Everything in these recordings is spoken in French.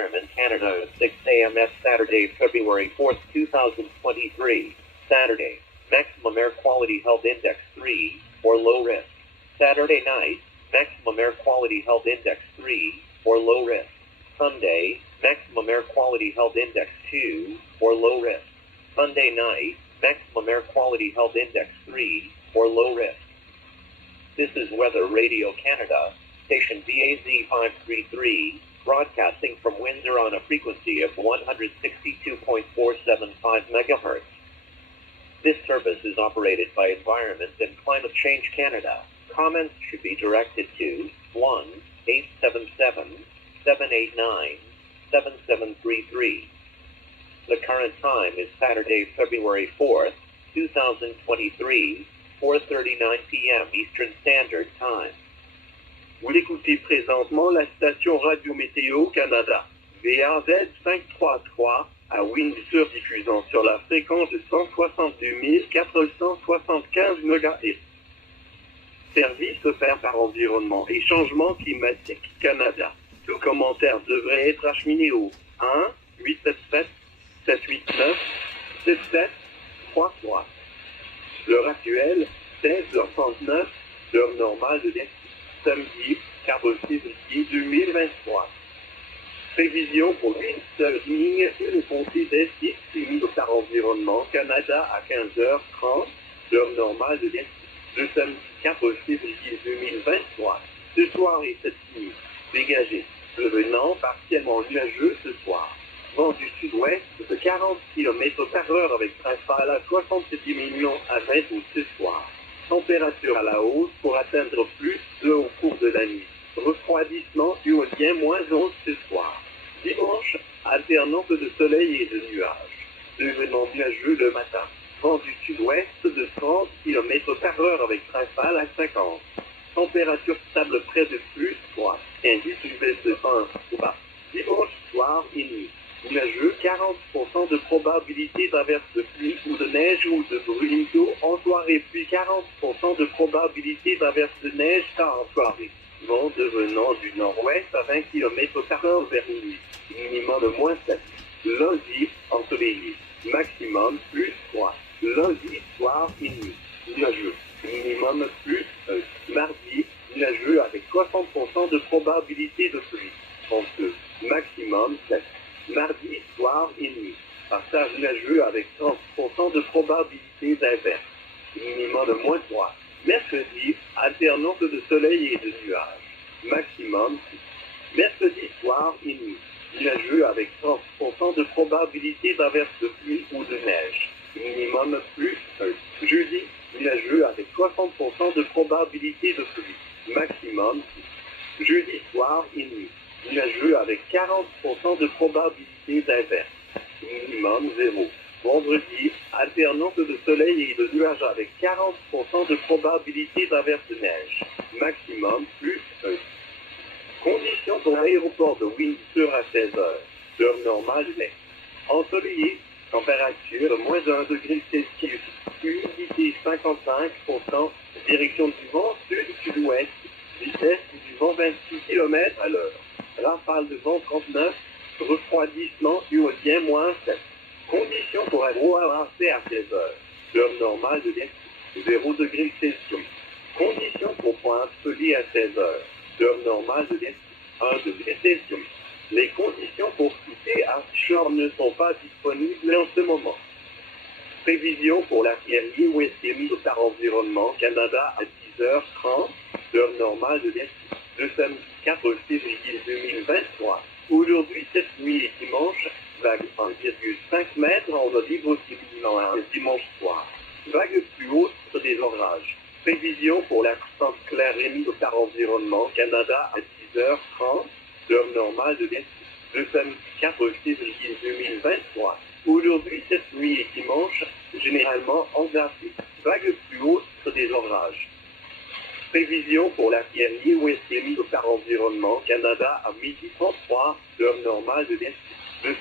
Environment Canada, 6 a.m. Saturday, February 4th, 2023. Saturday, maximum air quality health index 3, or low risk. Saturday night, maximum air quality health index 3, or low risk. Sunday, maximum air quality health index 2, or low risk. Sunday night, maximum air quality health index 3, or low risk. This is Weather Radio Canada, station VAZ 533, broadcasting from Windsor on a frequency of 162.475 MHz. This service is operated by Environment and Climate Change Canada. Comments should be directed to 1-877-789-7733. The current time is Saturday, February 4th, 2023, 4:39 p.m. Eastern Standard Time. Vous écoutez présentement la station Radio Météo Canada, VAZ 533 à Windsor, diffusant sur la fréquence de 162 475 MHz. Service offert par Environnement et Changement Climatique Canada. Tout commentaire devrait être acheminé au 1-877-789-7733. L'heure actuelle, 16h39, l'heure normale de samedi 4 février 2023. Prévision pour Windsor et le comté d'Essex émis par Environnement Canada à 15h30, l'heure normale de samedi 4 février 2023. Ce soir et cette nuit, dégagé, devenant partiellement nuageux ce soir. Vent du sud-ouest de 40 km/h avec rafale à 70 millions à 20 août ce soir. Température à la hausse pour atteindre plus de au cours de la nuit. Refroidissement éolien -11 ce soir. Dimanche, alternance de soleil et de nuages. Devenant nuageux le matin. Vent du sud-ouest de 30 km/h avec rafale à 50. Température stable près de +3. Indice une baisse de 1 ou bas. Dimanche soir et nuit. Nuageux, 40% de probabilité d'averse de pluie ou de neige ou de bruine d'eau en soirée, puis 40% de probabilité d'averse de neige tard en soirée. Vent devenant du nord-ouest à 20 km/h vers minuit. Minimum de -7. Lundi, ensoleillé. Maximum +3. Lundi, soir et nuit. Nuageux. Minimum +1. Mardi, nuageux avec 60% de probabilité de pluie. 32. Maximum 7. Mardi, soir et nuit. Passage nuageux avec 30% de probabilité d'inverse. Minimum de -3. Mercredi, alternance de soleil et de nuages. Maximum 6. Mercredi, soir et nuit. Nuageux avec 30% de probabilité d'averse de pluie ou de neige. Minimum +1. Jeudi, nuageux avec 60% de probabilité de pluie. Maximum 6. Jeudi, soir et nuit. Nuageux avec 40% de probabilité d'inverse. Minimum 0. Vendredi, alternance de soleil et de nuages avec 40% de probabilité d'averse de neige. Maximum +1. Conditions pour l'aéroport de Windsor à 16h. L'heure normale est ensoleillé. Température -1 degré Celsius. Humidité 55%. Direction du vent sud-sud-ouest. Vitesse du vent 26 km à l'heure. Rafale de vent 39, refroidissement éolien -7. Conditions pour aéroarcé à 16h. L'heure normale de 0 degré Celsius. Conditions pour Pointe-Pelée à 16h. L'heure normale de 1 degré Celsius. Les conditions pour quitter Arthshore ne sont pas disponibles en ce moment. Prévision pour l'arrière-ligne ouest émise par Environnement Canada à 10h30. L'heure normale de samedi 4 février 2023. Aujourd'hui, cette nuit et dimanche, vague 1,5 mètres en eau libre simulant un dimanche soir. Vague plus haute des orages. Prévision pour la constante claire émise par Environnement Canada à 10h30. L'heure normale de samedi 4 février 2023. Aujourd'hui, cette nuit et dimanche, généralement englacé. Vague plus haute des orages. Prévision pour l'arrière-ligne ouest émise par Environnement Canada à 12h33, l'heure normale de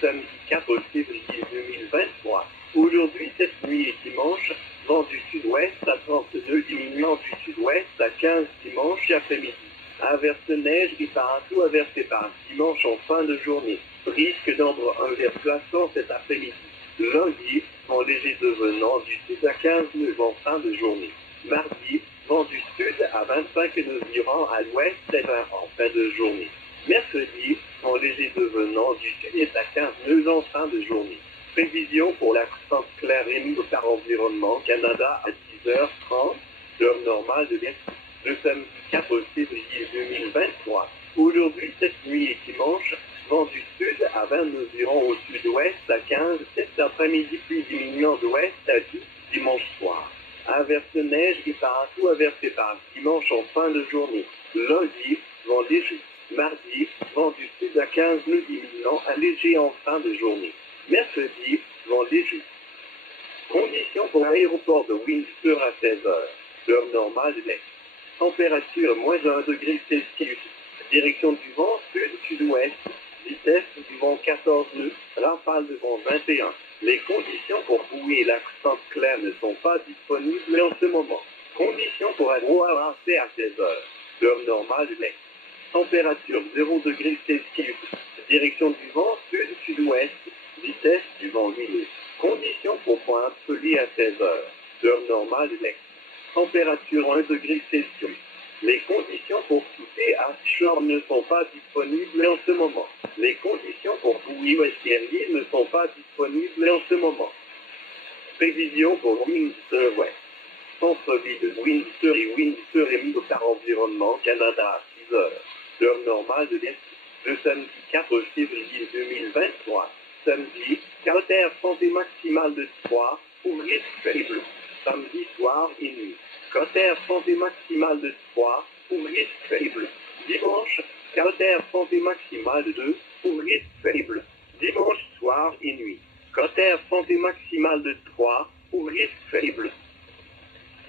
samedi 4 février 2023. Aujourd'hui, cette nuit et dimanche, vent du sud-ouest à 32, diminuant du sud-ouest à 15 dimanche après-midi. Averse neige et partout averse par dimanche en fin de journée. Risque d'ombre un verglas cet après-midi. Lundi, vent léger devenant du sud à 15 nœuds en fin de journée. Mardi, vent du sud à 25 nœuds virant à l'ouest et 20 en fin de journée. Mercredi, vent léger devenant du sud est à 15 nœuds en fin de journée. Prévision pour la constante claire émise par Environnement Canada à 10h30, l'heure normale de l'Est, le samedi 4 février 2023. Aujourd'hui, cette nuit et dimanche, vent du sud à 20 nœuds virant au sud-ouest à 15, cet après-midi puis diminuant d'ouest à 10 dimanche soir. Averse neige et partout averse par dimanche en fin de journée. Lundi, vent léger. Mardi, vent du sud à 15 nœuds diminuant à léger en fin de journée. Mercredi, vent léger. Conditions pour l'aéroport de Windsor à 16h. L'heure normale de l'Est. Température moins 1 degré Celsius. Direction du vent sud-sud-ouest. Vitesse du vent 14 nœuds. Rafale de vent 21. Les conditions pour bouée et la constante claire ne sont pas disponibles en ce moment. Conditions pour avoir avancé à 16h. L'heure normale de l'Est. Température 0 degré Celsius. Direction du vent sud-sud-ouest. Vitesse du vent 8 nœuds. Conditions pour pointe Pelée à 16h. L'heure normale de l'Est. Température 1 degré Celsius. Les conditions pour quitter Ashore ne sont pas disponibles en ce moment. Les conditions pour bouée ouest-guerrier ne sont pas disponibles en ce moment. Prévision pour Windsor West. Centre-ville de Windsor et Windsor émis par Environnement Canada à 6h. L'heure normale de l'Est. Le samedi 4 février 2023. Samedi, caractère santé maximale de 3, ouvrier faible. Samedi soir et nuit. Caractère santé maximale de 3, ouvrier faible. Dimanche, caractère santé maximale de 2, ouvrier faible. Dimanche soir et nuit. Caractère santé maximale de 3, ouvrier faible.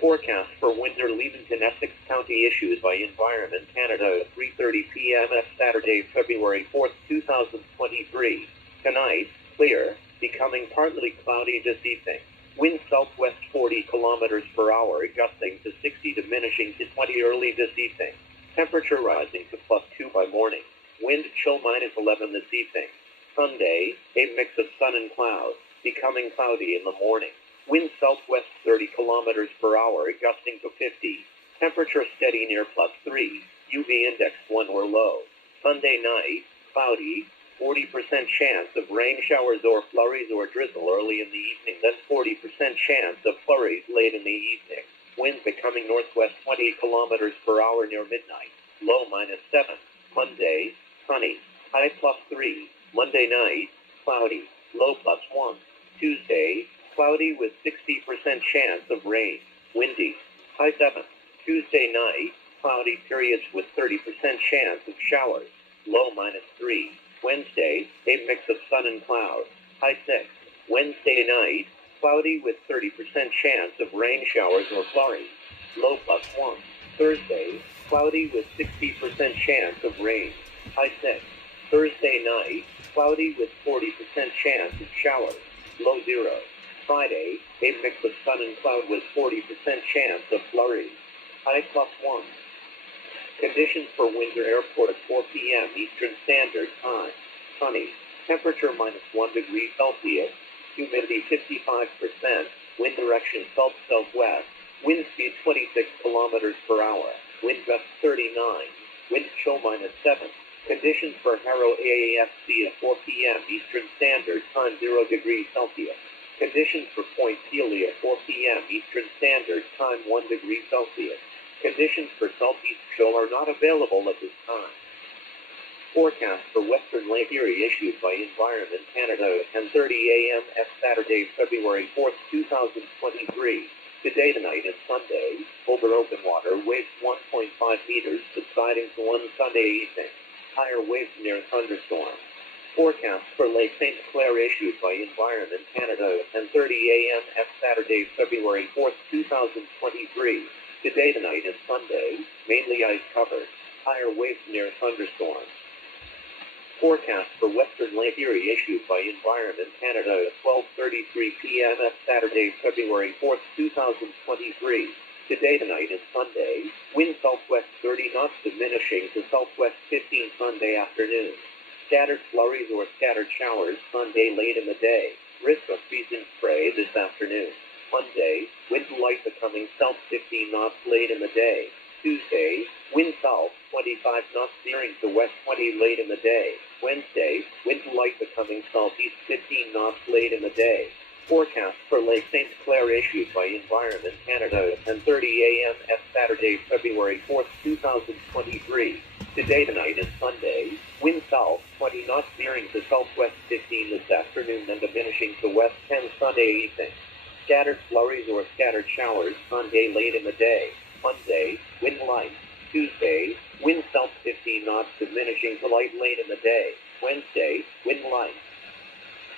Forecast for Windsor, Leamington, Essex County issued by Environment Canada at 3:30 p.m. at Saturday, February 4th, 2023. Tonight, clear, becoming partly cloudy this evening. Wind southwest 40 kilometers per hour, gusting to 60, diminishing to 20 early this evening. Temperature rising to +2 by morning. Wind chill -11 this evening. Sunday, a mix of sun and clouds, becoming cloudy in the morning. Wind southwest 30 kilometers per hour, gusting to 50. Temperature steady near +3. UV index 1 or low. Sunday night, cloudy, 40% chance of rain showers or flurries or drizzle early in the evening, then 40% chance of flurries late in the evening. Wind becoming northwest 20 kilometers per hour near midnight. Low -7. Monday, sunny. High +3. Monday night, cloudy. Low +1. Tuesday, cloudy with 60% chance of rain. Windy. High 7. Tuesday night, cloudy periods with 30% chance of showers. Low -3. Wednesday, a mix of sun and clouds. High 6. Wednesday night, cloudy with 30% chance of rain showers or flurries. Low +1. Thursday, cloudy with 60% chance of rain. High 6. Thursday night, cloudy with 40% chance of showers. Low 0. Friday, a mix of sun and cloud with 40% chance of flurries. High +1. Conditions for Windsor Airport at 4 p.m. Eastern Standard Time. Sunny. Temperature -1 degree Celsius. Humidity 55%. Wind direction south-southwest. Wind speed 26 kilometers per hour. Wind gust 39. Wind chill -7. Conditions for Harrow AAFC at 4 p.m. Eastern Standard Time 0 degrees Celsius. Conditions for Point Pelee at 4 p.m. Eastern Standard Time 1 degree Celsius. Conditions for Southeast Chill are not available at this time. Forecast for Western Lake Erie issued by Environment Canada at 10:30 a.m. at Saturday, February 4th, 2023. Today, tonight, and Sunday, over open water, waves 1.5 meters, subsiding to 1 Sunday evening. Higher waves near thunderstorm. Forecast for Lake St. Clair issued by Environment Canada at 10:30 a.m. at Saturday, February 4th, 2023. Today, tonight, and Sunday, mainly ice covered. Higher waves near thunderstorm. Forecast for Western Lake Erie issued by Environment Canada at 12:33 p.m. at Saturday, February 4th, 2023. Today, tonight, and Sunday, wind southwest 30 knots diminishing to southwest 15 Sunday afternoon. Scattered flurries or scattered showers Sunday late in the day. Risk of freezing spray this afternoon. Monday, wind light becoming south 15 knots late in the day. Tuesday, wind south 25 knots veering to west 20 late in the day. Wednesday, wind light becoming southeast 15 knots late in the day. Forecast for Lake St. Clair issued by Environment Canada at 10:30 a.m. at Saturday, February 4th, 2023. Today, tonight, and Sunday, wind south 20 knots veering to southwest 15 this afternoon and diminishing to west 10 Sunday evening. Scattered flurries or scattered showers Sunday late in the day. Monday, wind light. Tuesday, wind south 15 knots diminishing to light late in the day. Wednesday, wind light.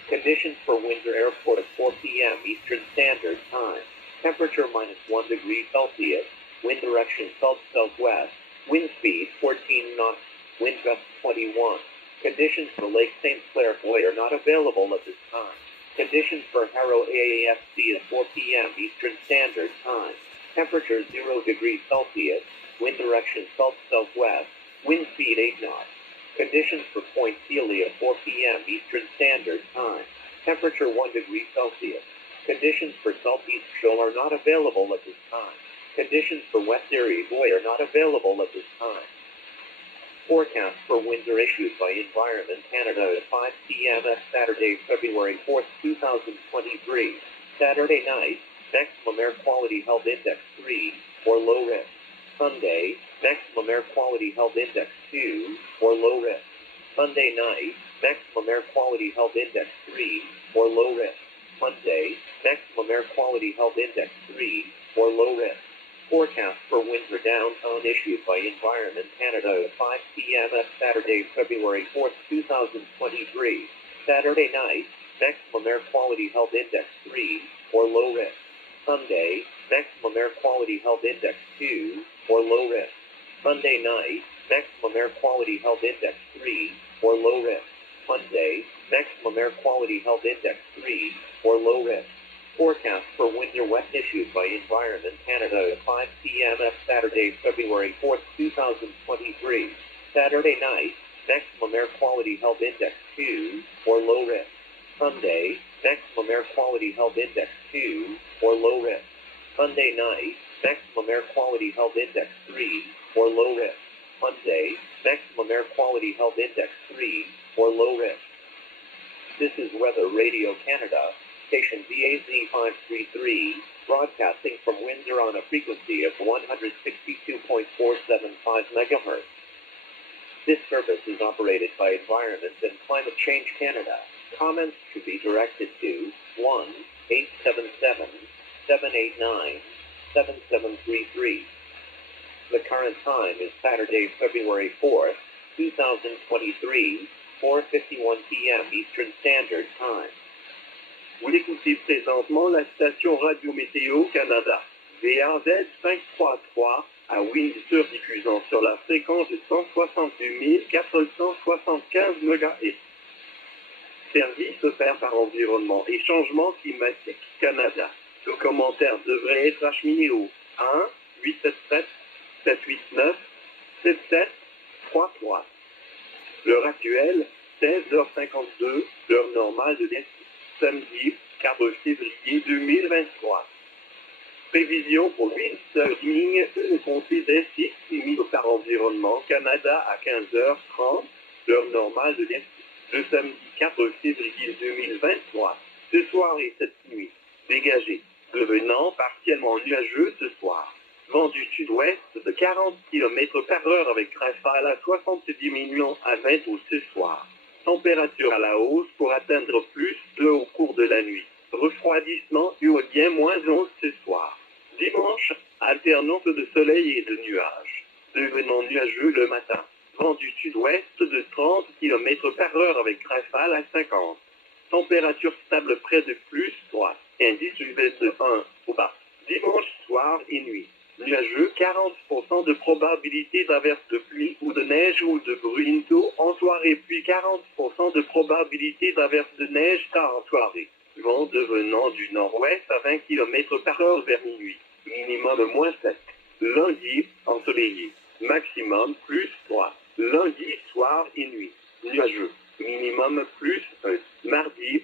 Conditions for Windsor Airport at 4 p.m. Eastern Standard Time. Temperature -1 degree Celsius. Wind direction south-southwest. Wind speed 14 knots. Wind gust 21. Conditions for Lake St. Clair Buoy are not available at this time. Conditions for Harrow AAFC at 4 p.m. Eastern Standard Time. Temperature 0 degrees Celsius. Wind direction south-southwest. Wind speed 8 knots. Conditions for Point Celia at 4 p.m. Eastern Standard Time. Temperature 1 degree Celsius. Conditions for Southeast Shoal are not available at this time. Conditions for West Erie Buoy are not available at this time. Forecast for Windsor issued by Environment Canada at 5 p.m. at Saturday, February 4th, 2023. Saturday night, maximum air quality health index 3, or low risk. Sunday, maximum air quality health index 2, or low risk. Sunday night, maximum air quality health index 3, or low risk. Monday, maximum air quality health index 3, or low risk. Forecast for Windsor downtown issued by Environment Canada at 5 p.m. at Saturday, February 4th, 2023. Saturday night, maximum air quality health index 3, or low risk. Sunday, maximum air quality health index 2, or low risk. Sunday night, maximum air quality health index 3, or low risk. Monday, maximum air quality health index 3, or low risk. Forecast for Windsor wet issued by Environment Canada at 5 p.m. at Saturday, February 4th, 2023. Saturday night, maximum air quality health index 2, or low risk. Sunday, maximum air quality health index 2, or low risk. Sunday night, maximum air quality health index 3, or low risk. Monday, maximum air quality health index 3, or low risk. This is Weather Radio Canada, station VAZ 533, broadcasting from Windsor on a frequency of 162.475 MHz. This service is operated by Environment and Climate Change Canada. Comments should be directed to 1-877-789-7733. The current time is Saturday, February 4th, 2023, 4:51 p.m. Eastern Standard Time. Vous écoutez présentement la station Radio Météo Canada, VAZ 533, à Windsor, diffusant sur la fréquence de 162 475 MHz. Service offert par Environnement et Changement Climatique Canada. Le commentaire devrait être acheminé au 1-877-789-7733. L'heure actuelle, 16h52, l'heure normale de l'Est, samedi 4 février 2023. Prévision pour Windsor ligne de comté d'Est émise par Environnement Canada à 15h30, l'heure normale de l'Est, le samedi 4 février 2023. Ce soir et cette nuit, dégagé, devenant partiellement nuageux ce soir. Vent du sud-ouest de 40 km/h avec rafale à 70 diminuant à 20 ce soir. Température à la hausse pour atteindre plus de au cours de la nuit. Refroidissement éolien -11 ce soir. Dimanche, alternance de soleil et de nuages. Devenant nuageux le matin. Vent du sud-ouest de 30 km/h avec rafale à 50. Température stable près de +3. Indice UV de 1 au bas. Dimanche soir et nuit. Nuageux, 40% de probabilité d'averse de pluie ou de neige ou de bruine d'eau en soirée, puis 40% de probabilité d'averse de neige tard en soirée. Vent devenant du nord-ouest à 20 km/h vers minuit. minimum -7. Lundi, ensoleillé, maximum +3. Lundi, soir et nuit, nuageux, minimum +1. Mardi,